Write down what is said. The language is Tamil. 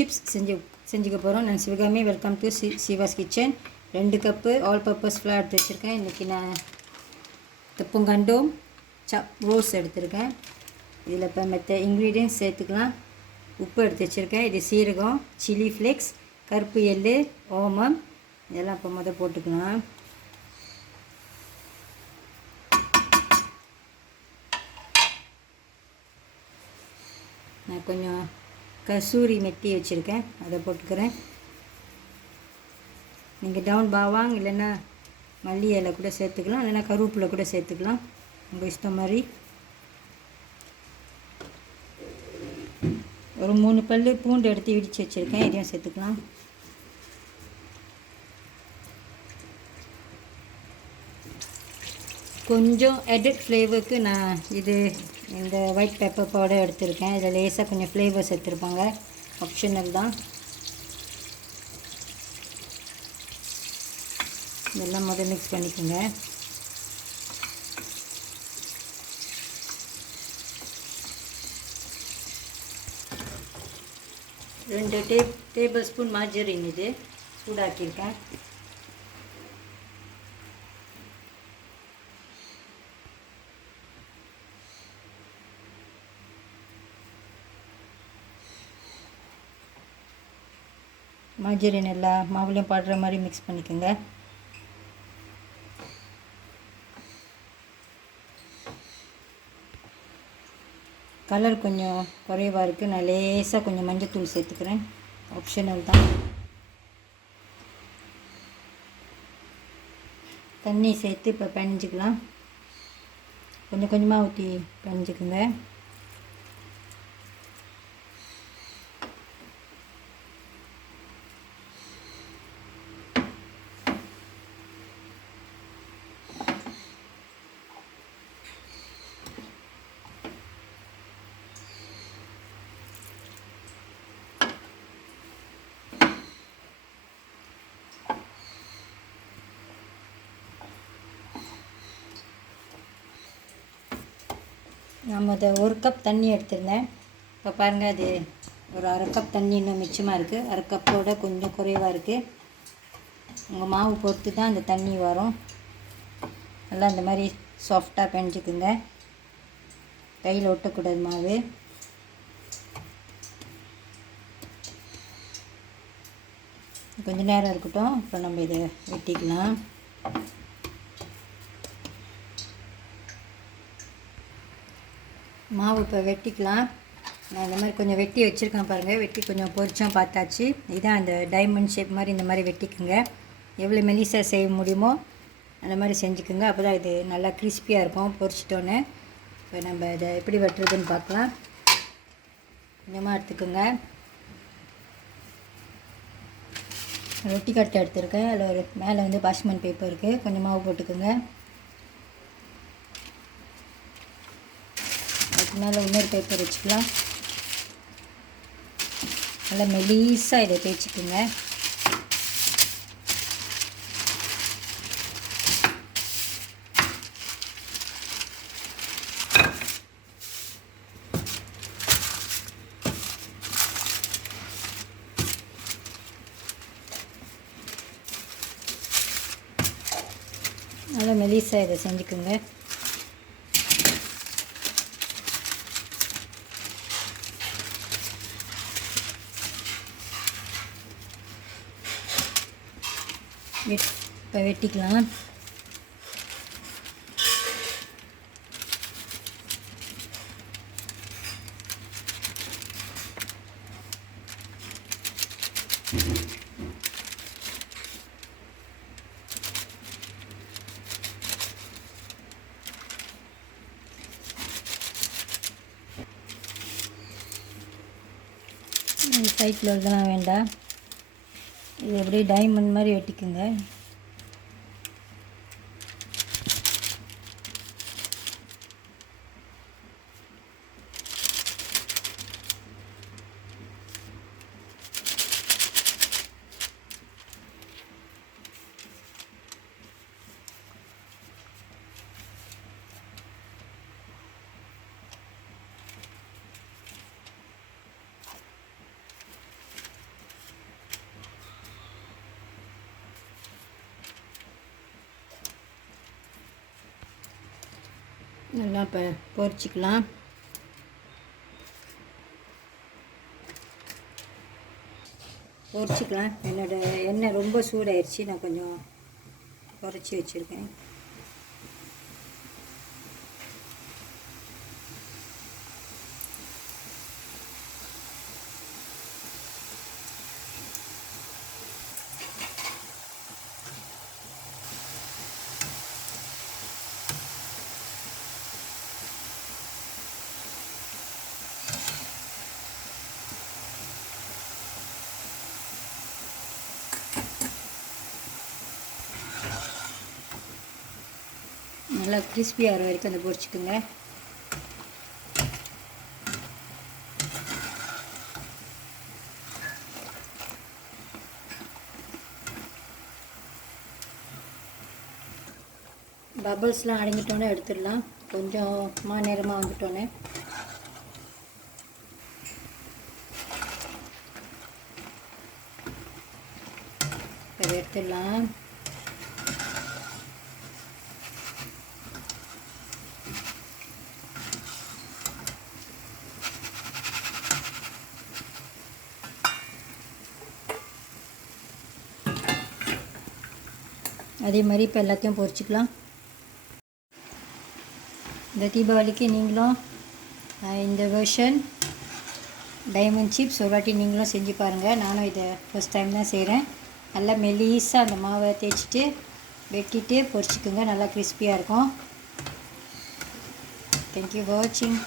சிப்ஸ் செஞ்சுக்க போகிறோம். நான் Sivakami, welcome to Siva's kitchen. 2 cup all purpose flower எடுத்து வச்சுருக்கேன். இன்றைக்கி நான் தப்புங்கண்டும் ரோஸ் எடுத்துருக்கேன். இதில் இப்போ மற்ற இன்க்ரீடியன்ட்ஸ் சேர்த்துக்கலாம். உப்பு எடுத்து வச்சுருக்கேன். இது சீரகம், சில்லி ஃப்ளேக்ஸ், கருப்பு எள்ளு, ஓமம், இதெல்லாம் இப்போ போட்டுக்கலாம். நான் கொஞ்சம் கசூரி மெட்டி வச்சுருக்கேன், அதை போட்டுக்கிறேன். நீங்கள் டவுன் பாவாங் இல்லைன்னா மல்லி இலை கூட சேர்த்துக்கலாம், இல்லைன்னா கருவேப்பிலை கூட சேர்த்துக்கலாம், உங்கள் இஷ்டம் மாதிரி. ஒரு 3 பல் பூண்டு எடுத்து இடித்து வச்சுருக்கேன், இதையும் சேர்த்துக்கலாம். கொஞ்சம் எடிட் ஃப்ளேவருக்கு நான் இந்த ஒயிட் பெப்பர் பவுடர் எடுத்திருக்கேன். இதில் லேசாக கொஞ்சம் ஃப்ளேவர்ஸ் எடுத்துருப்பாங்க, ஆப்ஷனல் தான். இதெல்லாம் மிக்ஸ் பண்ணிக்கோங்க. ரெண்டு டேபிள் ஸ்பூன் மார்ஜரின் இது சூடாக்கியிருக்கேன். மார்ஜரின் எல்லா மாவுலையும் பாடுற மாதிரி மிக்ஸ் பண்ணிக்கோங்க. கலர் கொஞ்சம் குறைவாக இருக்குது, நான் லேசாக கொஞ்சம் மஞ்சத்தூள் சேர்த்துக்கிறேன், ஆப்ஷனல் தான். தண்ணி சேர்த்து இப்போ பிணைஞ்சிக்கலாம். கொஞ்சம் கொஞ்சமாக ஊற்றி பிணைஞ்சிக்குங்க. நம்ம அதை 1 கப் தண்ணி எடுத்திருந்தேன். இப்போ பாருங்கள், அது ஒரு 1/2 கப் தண்ணி இன்னும் மிச்சமாக இருக்குது. 1/2 கப்போட கொஞ்சம் குறைவாக இருக்குது. உங்கள் மாவு பொறுத்து தான் அந்த தண்ணி வரும். நல்லா இந்த மாதிரி சாஃப்டாக பிணைஞ்சிக்குங்க, கையில் ஒட்டக்கூடாது மாவு. கொஞ்சம் நேரம் இருக்கட்டும், அப்புறம் நம்ம இதை வெட்டிக்கலாம். மாவு இப்போ வெட்டிக்கலாம். நான் இந்த மாதிரி கொஞ்சம் வெட்டி வச்சுருக்கேன் பாருங்கள். வெட்டி கொஞ்சம் பொரிச்சோம் பார்த்தாச்சு. இதுதான் அந்த டைமண்ட் ஷேப் மாதிரி இந்த மாதிரி வெட்டிக்குங்க. எவ்வளோ மெலிசாக செய்ய முடியுமோ அந்த மாதிரி செஞ்சுக்குங்க. அப்போ தான் இது நல்லா கிறிஸ்பியாக இருக்கும் பொரிச்சிட்டோன்னு. இப்போ நம்ம இதை எப்படி வெட்டுறதுன்னு பார்க்கலாம். கொஞ்சமாக எடுத்துக்கோங்க. ரொட்டி கட்டை எடுத்துருக்கேன். அதில் ஒரு மேலே பாஸ்மன் பேப்பர் இருக்குது, கொஞ்சம் மாவு போட்டுக்கோங்க. அதுக்கு மேலே இன்னொரு பேப்பர் வச்சுக்கலாம். நல்லா மெலீஸாக இதை தேய்ச்சிக்குங்க. நல்லா மெலீஸாக இதை செஞ்சுக்குங்க. இப்போ வெட்டிக்கலாம். சைட்டில் இதெல்லாம் வேண்டாம், இது அப்படியே டைமண்ட் மாதிரி வெட்டிக்குங்க. நல்லா பொரிச்சிக்கலாம். என்னோடய எண்ணெய் ரொம்ப சூடாயிடுச்சு, நான் கொஞ்சம் குறைச்சி வச்சுருக்கேன். நல்லா கிறிஸ்பி ஆகிற வரைக்கும் அந்த பொரிச்சுக்குங்க. பபிள்ஸ்லாம் அடங்கிட்டோன்னே எடுத்துடலாம். கொஞ்சம் நேரமாக வந்துட்டோன்னே அதை எடுத்துடலாம். அதே மாதிரி இப்போ எல்லாத்தையும் பொரிச்சிக்கலாம். இந்த தீபாவளிக்கு நீங்களும் இந்த வெர்ஷன் டைமண்ட் சிப்ஸ் ஒரு வாட்டி நீங்களும் செஞ்சு பாருங்கள். நானும் இதை ஃபஸ்ட் டைம் தான் செய்கிறேன். நல்லா மெலிசாக அந்த மாவை தேய்ச்சிட்டு வெட்டிட்டு பொரிச்சிக்குங்க. நல்லா கிறிஸ்பியாக இருக்கும். தேங்க்யூ ஃபார் வாட்சிங்.